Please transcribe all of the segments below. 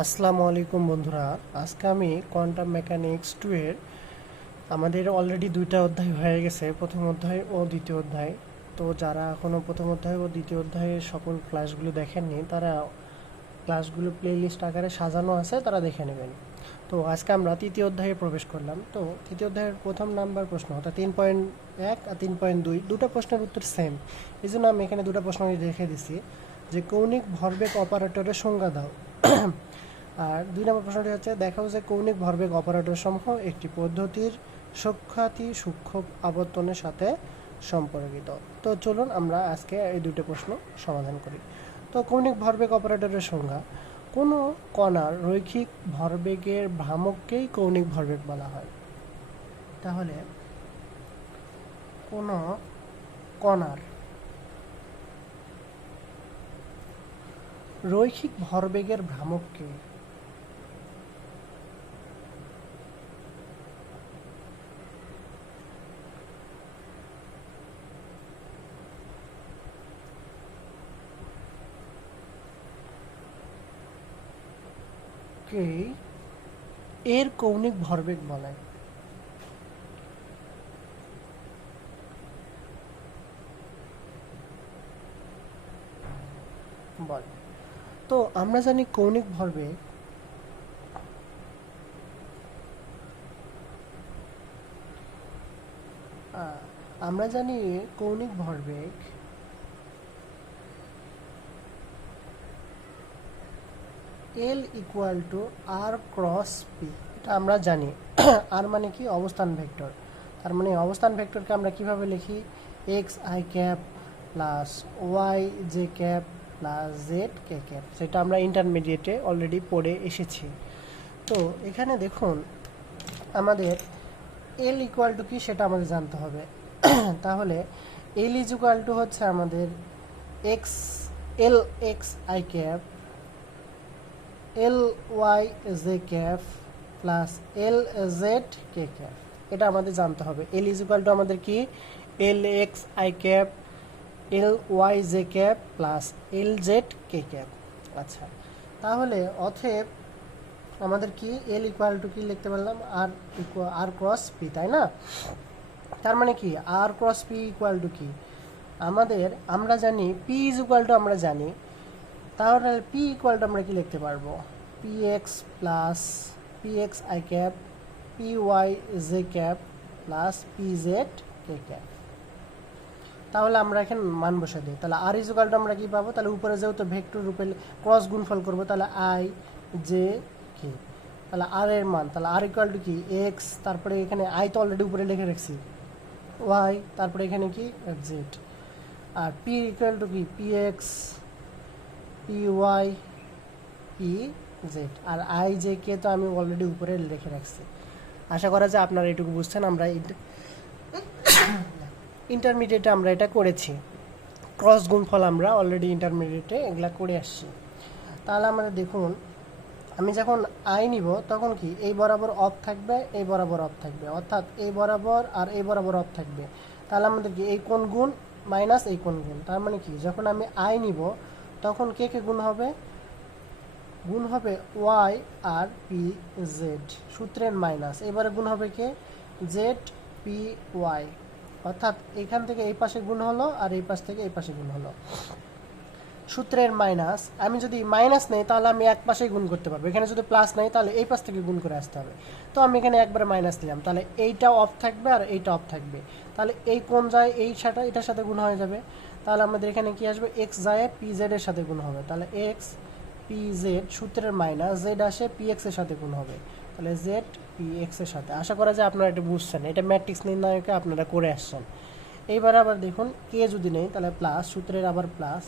আসসালামু আলাইকুম বন্ধুরা। আজকে আমি কোয়ান্টাম মেকানিক্স টু এর আমাদের অলরেডি দুইটা অধ্যায় হয়ে গেছে। প্রথম অধ্যায় ও দ্বিতীয় অধ্যায়। তো যারা এখনও প্রথম অধ্যায় ও দ্বিতীয় অধ্যায়ের সকল ক্লাসগুলো দেখেননি, তারা ক্লাসগুলো প্লেলিস্ট আকারে সাজানো আছে, তারা দেখে নেবেন। তো আজকে আমরা তৃতীয় অধ্যায়ে প্রবেশ করলাম। তো তৃতীয় অধ্যায়ের প্রথম নাম্বার প্রশ্ন, অর্থাৎ তিন পয়েন্ট এক আর তিন পয়েন্ট দুই, দুটো প্রশ্নের উত্তর সেম এই জন্য আমি এখানে দুটো প্রশ্ন রেখে দিছি। যে কৌণিক ভরবেগ অপারেটরের সংজ্ঞা দাও। আর দুই নম্বর প্রশ্নটি হচ্ছে, দেখাও যে কৌণিক ভরবেগ অপারেটর সমূহ একটি পদ্ধতির সূক্ষাতি সূক্ষ্ম আবর্তনের সাথে সম্পর্কিত। তো চলুন আমরা আজকে এই দুটো প্রশ্ন সমাধান করি। তো কৌণিক ভরবেগ অপারেটরের সংজ্ঞা, কোনো কণার রৈখিক ভরবেগের ভ্রামককেই কৌণিক ভরবেগ বলা হয়? তাহলে কোনো কণার রৈখিক ভরবেগের ভ্রামককে কেই এর কৌণিক ভরবেগ বলে। বলে। তো আমরা জানি কৌণিক ভরবেগ আমরা জানি কৌণিক ভরবেগ L equal to r cross p এটা আমরা জানি। আর মানে কি? অবস্থান ভেক্টর। তার মানে অবস্থান ভেক্টরকে আমরা কীভাবে লিখি? X i cap plus y j cap plus z k cap সেটা আমরা ইন্টারমিডিয়েটে অলরেডি পড়ে এসেছি। তো এখানে দেখুন, আমাদের এল ইকুয়াল টু কি সেটা আমাদের জানতে হবে। তাহলে এল ইজ ইকুয়াল টু হচ্ছে আমাদের x L x i cap L y j cap plus L z k cap এটা আমাদের জানতে হবে। এল ইজ ইকুয়াল টু আমাদের কি? L x i cap L y j cap plus L z k cap আচ্ছা তাহলে অথেব আমাদের কি এল ইকুয়াল টু কি লিখতে পারলাম? আর আর ক্রস পি তাই না? তার মানে কি? R cross p equal to কি? আমাদের, আমরা জানি পি ইজ ইকুয়াল টু আমরা জানি, তাহলে পি ইকুয়াল টু আমরা কি লিখতে পারব? P x plus p x i cap p y j cap plus p z k cap তাহলে আমরা এখানে মান বসে দিই। তাহলে আর ইজুকালটা আমরা কি পাবো? তাহলে উপরে যেহেতু ভেক্টর রূপে ক্রস গুণফল করব, তাহলে আই জে কে তাহলে আর এর মান, তাহলে আর ইকুয়াল টু কি? এক্স তারপরে এখানে আই তো অলরেডি উপরে লিখে রাখছি। ওয়াই তারপরে এখানে কি? জেড আর পি ইকুয়াল টু কি? P x p y p z R i j k তো আমি অলরেডি উপরে লিখে রাখছি। আশা করা যায় আপনারা এটুকু বুঝছেন, আমরা ইন্টারমিডিয়েটে আমরা এটা করেছি। ক্রস গুণফল আমরা অলরেডি ইন্টারমিডিয়েটে এগুলা করে আসছি। তাহলে আমাদের দেখুন, আমি যখন আই নিব, তখন কি? এই বরাবর অফ থাকবে, এই বরাবর অফ থাকবে। অর্থাৎ এই বরাবর আর এই বরাবর অফ থাকবে। তাহলে আমাদের কি? এই কোন গুণ মাইনাস এই কোন গুণ। তার মানে কি? যখন আমি আই নিব, তখন কে কে গুণ হবে? গুণ হবে ওয়াই আর পি জেড সূত্রের মাইনাস এবারে গুণ হবে কে? জেড পি ওয়াই অর্থাৎ এখান থেকে এই পাশে গুণ হলো আর এই পাশ থেকে এই পাশে গুণ হলো। সূত্রের মাইনাস আমি যদি মাইনাস নেই তাহলে আমি এক পাশেই গুণ করতে পারব। এখানে যদি প্লাস নেই তাহলে এই পাশ থেকে গুণ করে আসতে হবে। তো আমি এখানে একবারে মাইনাস নিলাম তাহলে এইটা অফ থাকবে আর এইটা অফ থাকবে। তাহলে এই কোন যায়, এই সাটা এটার সাথে গুণ হয়ে যাবে। তাহলে আমাদের এখানে কি আসবে? এক্স যায় পি জেড এর সাথে গুণ হবে। তাহলে এক্স পি জেড সূত্রের মাইনাস জেড আসে পি এক্সের সাথে গুণ হবে। তাহলে জেড পি এক্সের সাথে। আশা করা যায় আপনারা এটা বুঝছেন, এটা ম্যাট্রিক্স নির্ণায়কে আপনারা করে আসছেন। এইবার আবার দেখুন কে যদি নেই, তাহলে প্লাস সূত্রের আবার প্লাস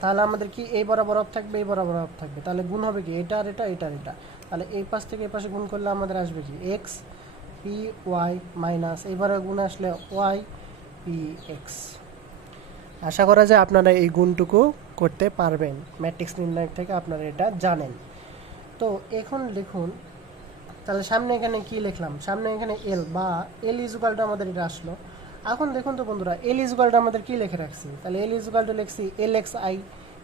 তাহলে আমাদের কি এই বরাবর অফ থাকবে এই বরাবর অফ থাকবে। তাহলে গুণ হবে কি? এটা আর এটা এটা আর এটা। তাহলে এই পাশ থেকে এই পাশে গুণ করলে আমাদের আসবে কি? এক্স পি ওয়াই মাইনাস এবারে গুণ আসলে ওয়াই পি এক্স আশা করা যায় আপনারা এই গুণটুকু করতে পারবেন। ম্যাট্রিক্স নির্ণায়ক থেকে আপনারা এটা জানেন। তো এখন লিখুন, তাহলে সামনে এখানে কি লিখলাম? সামনে এখানে এল বা এল ইজুকালটা আমাদের এটা আসলো। এখন দেখুন তো বন্ধুরা এল ইজুকালটা আমাদের কি লিখে রাখছি? তাহলে এল ইজুকালটা লিখছি এল এক্স আই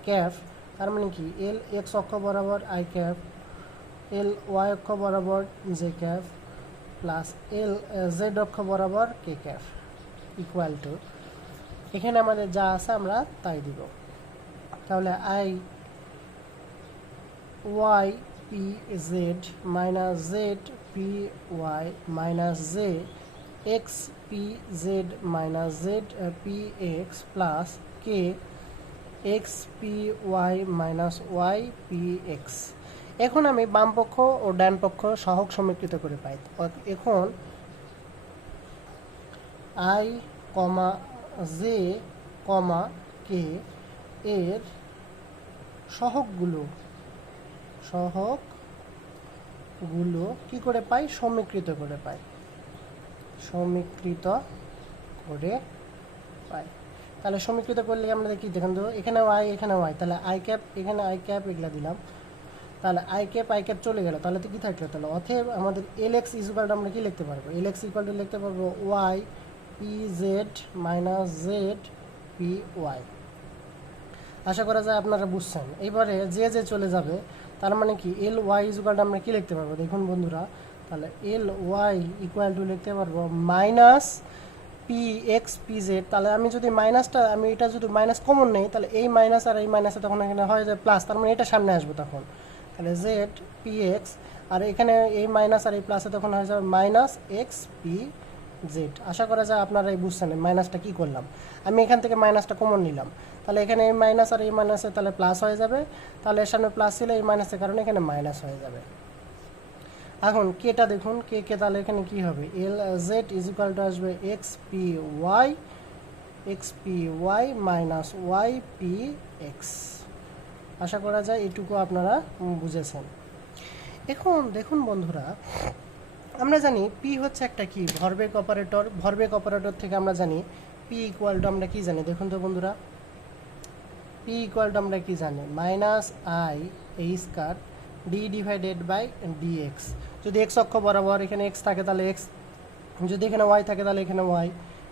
ক্যাফ তার মানে কি? এল এক্স অক্ষ বরাবর আই ক্যাফ এল ওয়াই অক্ষ বরাবর j cap plus L z অক্ষ বরাবর কে ক্যাফ ইকুয়াল টু এখানে আমাদের যা আছে আমরা তাই দিব। তাহলে i y p z minus z p y minus j x p z minus z p x plus k x p y minus y p x এখন আমি বাম পক্ষ ও ডান পক্ষ সহগ সমীকৃত করে পাই। এখন আই কমা জে কমা কে এর সহগগুলো সহগগুলো কি করে পাই সমীকৃত করে পাই সমীকৃত করে পাই তাহলে সমীকৃত করলে আমরা কি দেখেন তো এখানে আই এখানে ওয়াই তাহলে আই ক্যাপ এখানে আই ক্যাপ এগুলা দিলাম। তাহলে আই ক্যাপ আই ক্যাপ চলে গেল। তাহলে তো কি থাকল? তাহলে অতএব আমাদের এল এক্স ইকুয়ালটা আমরা কি লিখতে পারব? এল এক্স ইকুয়াল টু লিখতে পারব y p z minus z p y আশা করা যায় আপনারা বুঝছেন। এবারে যে যে চলে যাবে তার মানে কি? এল ওয়াই ইকুয়ালটা আমরা কি লিখতে পারব? দেখুন বন্ধুরা, তাহলে এল ওয়াই ইকুয়াল টু লিখতে পারব minus p x p z তাহলে আমি যদি মাইনাসটা আমি এটা যদি মাইনাস কমন নেই, তাহলে এই মাইনাস আর এই মাইনাসে তখন এখানে হয়ে যায় প্লাস তার মানে এটা সামনে আসবে তখন। তাহলে জেড পি এক্স আর এখানে এই মাইনাস আর এই প্লাসে তখন হয়ে যাবে মাইনাস এক্স পি জেড আশা করা যায় আপনারা এই বুঝছেন মাইনাসটা কি করলাম। আমি এখান থেকে মাইনাসটা কমন নিলাম। তাহলে এখানে এই মাইনাস আর এই মাইনাসে তাহলে প্লাস হয়ে যাবে। তাহলে এর সামনে প্লাস ছিল এই মাইনাসের কারণে এখানে মাইনাস হয়ে যাবে। এখন কেটা দেখুন কে কে তাহলে এখানে কি হবে? L z is equal to আসবে x p y x p y minus y p x আশা করা যায় এটুকু আপনারা বুঝেছেন। এখন দেখুন বন্ধুরা আমরা জানি পি হচ্ছে একটা কি? ভরবেগ অপারেটর ভরবেগ অপারেটর থেকে আমরা জানি পি ইকুয়াল টু আমরা কি জানি? দেখুন তো বন্ধুরা। পি ইকুয়াল টু আমরা কি জানি? মাইনাস আই এই স্কার d divided by d x যদি এক্স অক্ষ বরাবর এখানে এক্স থাকে তাহলে এক্স যদি এখানে ওয়াই থাকে তাহলে এখানে ওয়াই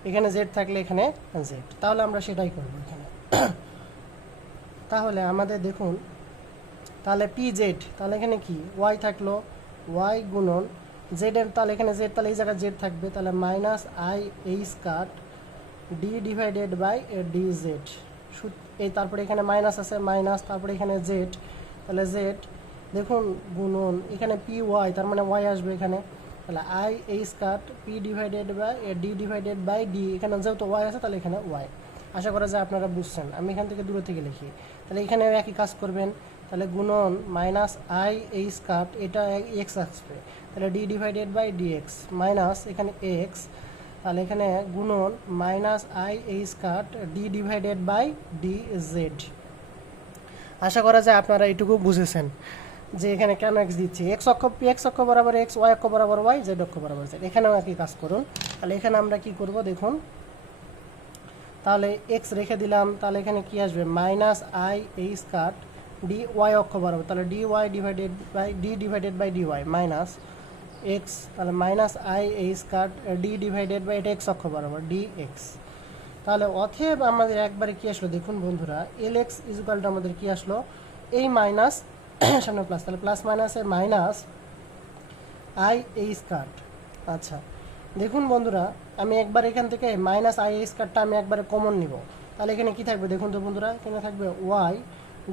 এখানে জেড থাকলে এখানে জেড তাহলে আমরা সেটাই করব এখানে। তাহলে আমাদের দেখুন, তাহলে পি জেড তাহলে এখানে কি? ওয়াই থাকল। ওয়াই গুণন জেড এর তাহলে এখানে জেড তাহলে এই জায়গায় জেড থাকবে, তাহলে minus i h cut d divided by d z এই তারপরে এখানে মাইনাস আছে মাইনাস তারপরে এখানে জেড তাহলে জেড দেখুন গুণন, এখানে পি ওয়াই তার মানে ওয়াই আসবে এখানে। তাহলে i h cut p divided by d divided by d এখানে যেহেতু ওয়াই আছে, তাহলে এখানে ওয়াই আশা করা যায় আপনারা বুঝছেন, আমি এখান থেকে দূরে থেকে লিখি। তাহলে এখানে একই কাজ করবেন। তাহলে গুণন মাইনাস আই এইচ কাট এটা এক্স আসবে। তাহলে d divided by d x minus এখানে এক্স তাহলে এখানে গুণন minus i h cut d divided by d z আশা করা যায় আপনারা এইটুকু বুঝেছেন যে এখানে কেন এক্স দিচ্ছি। এক্স অক্ষ এক্স অক্ষ বরাবর এক্স ওয়াই অক্ষ বরাবর ওয়াই জেড অক্ষ বরাবর জেড এখানেও একই কাজ করুন। তাহলে এখানে আমরা কি করব দেখুন। তাহলে এক্স রেখে দিলাম, তাহলে এখানে কি আসবে? Minus i h cut d y অক্ষ বরাবর, তাহলে d y divided by d divided by d y minus x তাহলে minus i h cut d divided by এটা এক্স অক্ষ বরাবর ডি এক্স তাহলে অথেব আমাদের একবারে কী আসলো? দেখুন বন্ধুরা এল এক্স ইজুকালটা আমাদের কী আসলো? এই মাইনাস সামনে প্লাস তাহলে প্লাস মাইনাসে মাইনাস আই এইচ কাট আচ্ছা দেখুন বন্ধুরা, আমি একবার এখান থেকে মাইনাস আই এইচ কাটটা আমি একবারে কমন নিব। তাহলে এখানে কি থাকবে? দেখুন তো বন্ধুরা, এখানে থাকবে y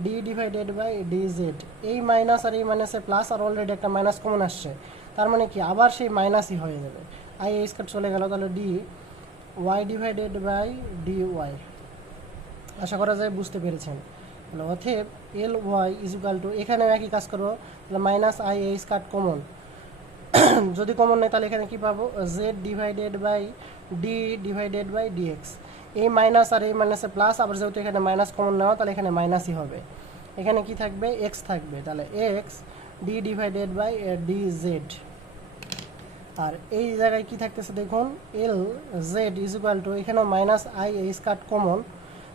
d divided by d z এই মাইনাস আর এই মাইনাসে প্লাস আর অলরেডি একটা মাইনাস কমন আসছে। তার মানে কি? আবার সেই মাইনাসই হয়ে যাবে। আই এইচ কাট চলে গেল, তাহলে d y divided by d y আশা করা যায় বুঝতে পেরেছেন। তাহলে অথেব L y is equal to এখানে একই কাজ করব। তাহলে minus i h cut common যদি কমন নেই, তাহলে এখানে কি পাবো? Z divided by d divided by d x এই মাইনাস আর এই মাইনাসে প্লাস আবার যেহেতু এখানে মাইনাস কমন নেওয়া, তাহলে এখানে মাইনাসই হবে। এখানে কি থাকবে? এক্স থাকবে। তাহলে x d divided by d z আর এই জায়গায় কি থাকতেছে দেখুন L z is equal to এখানেও minus i h cut common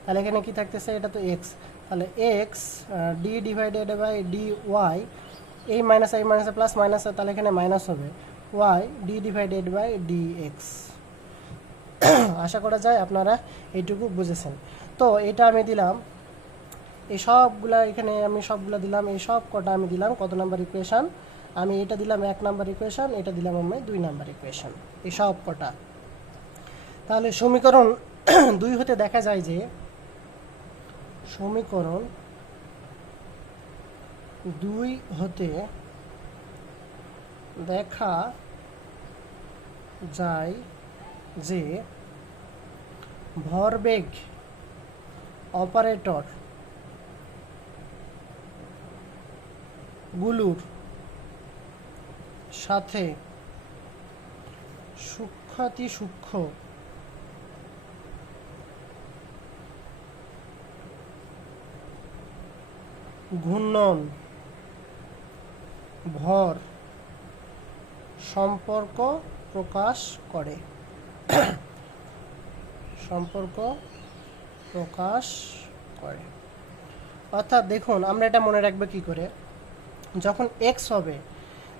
তাহলে এখানে কি থাকতেছে? এটা তো এক্স তাহলে x d divided by d y এই মাইনাস এই মাইনাসে প্লাস মাইনাস তাহলে এখানে মাইনাস হবে। Y d divided by d x আশা করা যায় আপনারা এইটুকু বুঝেছেন। তো এটা আমি দিলাম। এই সবগুলা এখানে আমি সবগুলা দিলাম। এই সব কটা আমি দিলাম। কত নাম্বার ইকুয়েশন আমি এটা দিলাম এক নাম্বার ইকুয়েশন এটা দিলাম আমি দুই নাম্বার ইকুয়েশন এই সব কটা। তাহলে সমীকরণ দুই হতে দেখা যায় যে সমীকরণ দুই হতে দেখা যায় যে ভরবেগ অপারেটরগুলোর সাথে সূক্ষাতি সূক্ষ্ম ঘূর্ণন ভর সম্পর্ক প্রকাশ করে। সম্পর্ক প্রকাশ করে। অর্থাৎ দেখুন, আমরা এটা মনে রাখব কি করে? যখন এক্স হবে,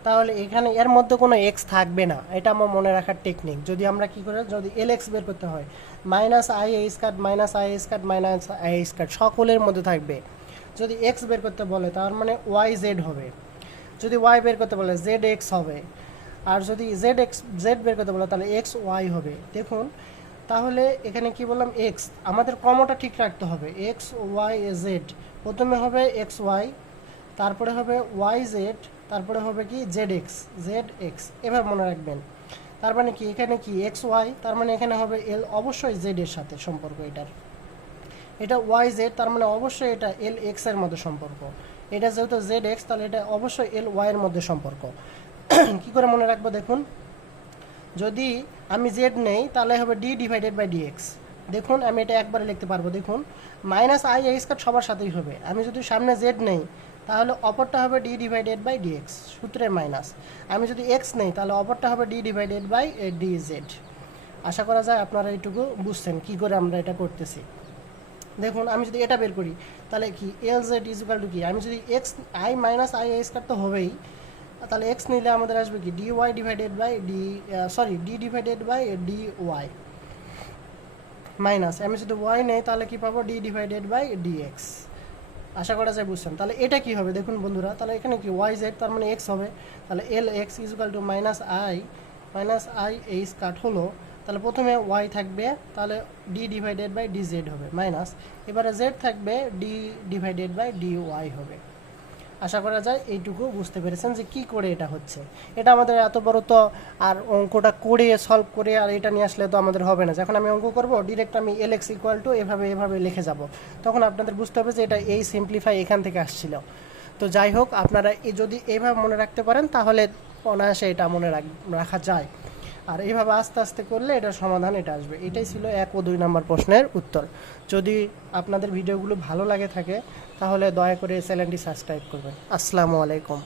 তাহলে এখানে এর মধ্যে কোনো এক্স থাকবে না। এটা আমার মনে রাখার টেকনিক যদি আমরা কি করে, যদি এল এক্স বের করতে হয় মাইনাস আই এ স্কার্ট মাইনাস আই এস স্কার্ট মাইনাস আই স্কার্ট সকলের মধ্যে থাকবে। যদি এক্স বের করতে বলে, তার মানে ওয়াই জেড হবে। যদি ওয়াই বের করতে বলে জেড এক্স হবে। আর যদি জেড এক্স জেড বের করতে বলে, তাহলে এক্স ওয়াই হবে। দেখুন তাহলে এখানে কি বললাম এক্স আমাদের ক্রমটা ঠিক রাখতে হবে এক্স ওয়াই জেড প্রথমে হবে এক্স ওয়াই তারপরে হবে ওয়াই জেড তারপরে হবে কি জেড এক্স জেড এক্স এভাবে মনে রাখবেন। তার মানে কি, এখানে কি এক্স ওয়াই তার মানে এখানে হবে এল অবশ্যই জেড এর সাথে সম্পর্ক এটার। এটা ওয়াই জেড তার মানে অবশ্যই এটা এল এক্সের মধ্যে সম্পর্ক। এটা যেহেতু জেড এক্স তাহলে এটা অবশ্যই এল ওয়াই এর মধ্যে সম্পর্ক। কি করে মনে রাখব দেখুন? যদি আমি জেড নেই, তাহলে হবে ডি ডিভাইডেড বাই ডিএক্স দেখুন, আমি এটা একবারে লিখতে পারব, দেখুন। মাইনাস আই এক্স কাট সবার সাথেই হবে। আমি যদি সামনে জেড নেই, তাহলে অপরটা হবে d divided by d x সূত্রের মাইনাস আমি যদি এক্স নেই, তাহলে অপরটা হবে d divided by d z আশা করা যায় আপনারা এইটুকু বুঝছেন কি করে আমরা এটা করতেছি। দেখুন, আমি যদি এটা বের করি, তাহলে কি? এল জেড ইজুকাল টু কি? আমি যদি x i minus i x cut তো হবেই তাহলে এক্স নিলে আমাদের আসবে কি? D y divided by d sorry d divided by d y minus আমি যদি ওয়াই নেই, তাহলে কি পাবো? D divided by d x আশা করা যায় বুঝছেন? তাহলে এটা কি হবে? দেখুন বন্ধুরা, তাহলে এখানে কি? ওয়াই জেড তার মানে এক্স হবে। তাহলে L x equal to minus i minus i h cut হলো। তাহলে প্রথমে ওয়াই থাকবে, তাহলে d divided by d z হবে মাইনাস এবারে জেড থাকবে d divided by d y হবে। আশা করা যায় এইটুকু বুঝতে পেরেছেন যে কি করে এটা হচ্ছে। এটা আমাদের এত বড় তো আর অঙ্কটা করে সলভ করে আর এটা নিয়ে আসলে তো আমাদের হবে না। যখন আমি অঙ্ক করব ডিরেক্ট আমি এল এক্স ইকুয়াল টু এভাবে এভাবে লিখে যাব। তখন আপনাদের বুঝতে হবে যে এটা এই সিম্পলিফাই এখান থেকে আসছিল। তো যাই হোক, আপনারা যদি এইভাবে মনে রাখতে পারেন, তাহলে অনায়াসে এটা মনে রাখা যায়। আর এইভাবে আস্তে আস্তে করলে এটার সমাধান এটা আসবে। এটাই ছিল এক ও দুই নম্বর প্রশ্নের উত্তর। যদি আপনাদের ভিডিওগুলো ভালো লাগে থাকে, তাহলে দয়া করে চ্যানেলটি সাবস্ক্রাইব করবেন। আসসালামু আলাইকুম।